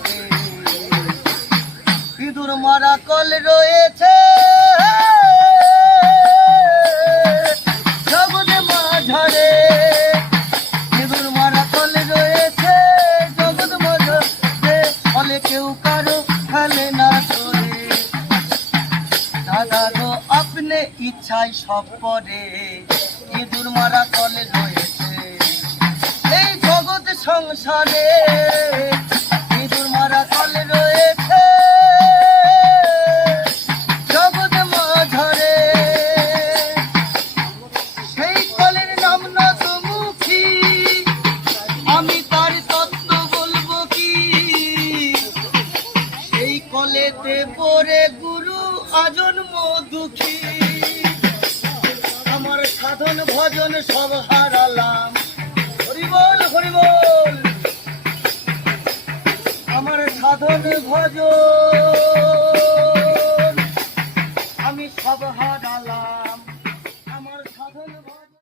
সংসারে ইঁদুর মারা কল রয়েছে জগৎ মাঝারে, ইঁদুর মারা কল রয়েছে জগৎ মাঝারে, ফলে কেউ কারো ফেলে না ধরে। দাদা গো আপনি ইচ্ছায় সব পরে, ইঁদুর মারা কল রয়েছে এই জগৎ সংসারে, ইঁদুর মারা কল রয়েছে জগৎ মাঝারে। সেই কলের নাম নতমুখী, আমি তার তত্ত্ব বলবো কি, সেই কলেতে পড়ে গুরু আজন্ম দুঃখী। আমার সাধন ভজন সব হারালাম, হরি বল হরি বল। আমার সাধন ভজন